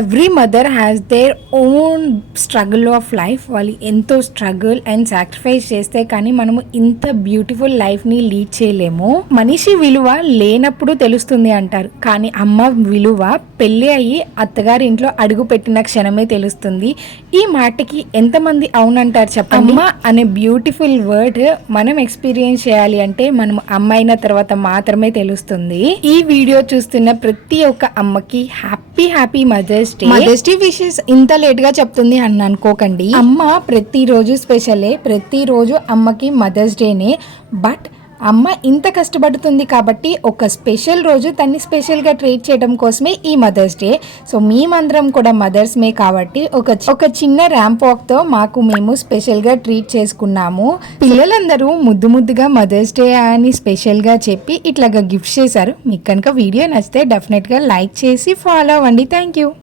Every mother has their own struggle of life. వాళ్ళు ఎంతో struggle and sacrifice చేస్తే కానీ మనము ఇంత బ్యూటిఫుల్ లైఫ్ని లీడ్ చేయలేము. మనిషి విలువ లేనప్పుడు తెలుస్తుంది అంటారు, కానీ అమ్మ విలువ పెళ్ళి అయ్యి అత్తగారి ఇంట్లో అడుగు పెట్టిన క్షణమే తెలుస్తుంది. ఈ మాటకి ఎంతమంది అవునంటారు చెప్పండి. అమ్మ అనే బ్యూటిఫుల్ వర్డ్ మనం ఎక్స్పీరియన్స్ చేయాలి అంటే మనం అమ్మ అయిన తర్వాత మాత్రమే తెలుస్తుంది. ఈ వీడియో చూస్తున్న ప్రతి ఒక్క అమ్మకి హ్యాపీ మదర్స్ డే విషెస్. ఇంత లేట్ గా చెప్తుంది అని అనుకోకండి. అమ్మ ప్రతిరోజు స్పెషలే, ప్రతిరోజు అమ్మకి మదర్స్ డేనే. బట్ అమ్మ ఇంత కష్టపడుతుంది కాబట్టి ఒక స్పెషల్ రోజు తన్ని స్పెషల్గా ట్రీట్ చేయడం కోసమే ఈ మదర్స్ డే. సో మేమందరం కూడా మదర్స్మే కాబట్టి ఒక చిన్న ర్యాంప్ వాక్తో మేము స్పెషల్గా ట్రీట్ చేసుకున్నాము. పిల్లలందరూ ముద్దుగా మదర్స్ డే అని స్పెషల్గా చెప్పి ఇట్లాగా గిఫ్ట్ చేశారు. మీకు కనుక వీడియో నచ్చితే డెఫినెట్గా లైక్ చేసి ఫాలో అవ్వండి. Thank you.